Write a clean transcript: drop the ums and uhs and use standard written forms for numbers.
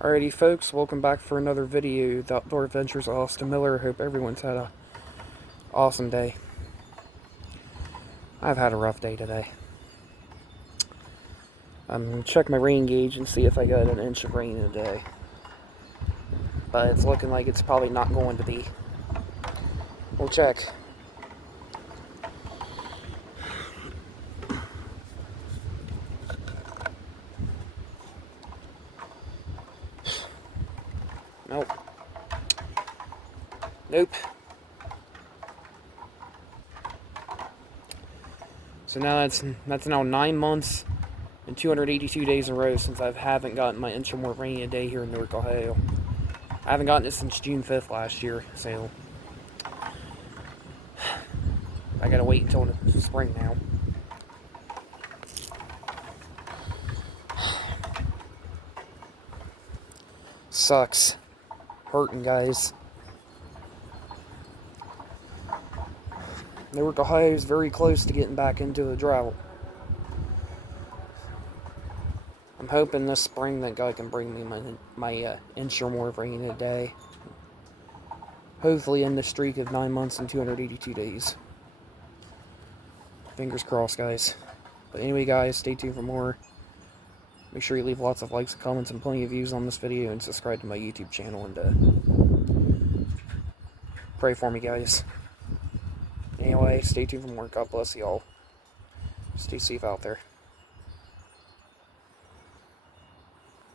Alrighty folks, welcome back for another video, The Outdoor Adventures of Austin Miller. Hope everyone's had a awesome day. I've had a rough day today. I'm going to check my rain gauge and see if I got an inch of rain today. But it's looking like it's probably not going to be. We'll check. Nope. So now that's now 9 months and 282 days in a row since I haven't gotten my inch or more rain a day here in Newark, Ohio. I haven't gotten it since June 5th last year, so I gotta wait until the spring now. Sucks. Hurting, guys. Newark, Ohio is very close to getting back into the drought. I'm hoping this spring that God can bring me my inch or more of rain a day. Hopefully end the streak of 9 months and 282 days. Fingers crossed, guys. But anyway, guys, stay tuned for more. Make sure you leave lots of likes, comments, and plenty of views on this video, and subscribe to my YouTube channel, and pray for me, guys. Anyway, stay tuned for more. God bless you all. Stay safe out there.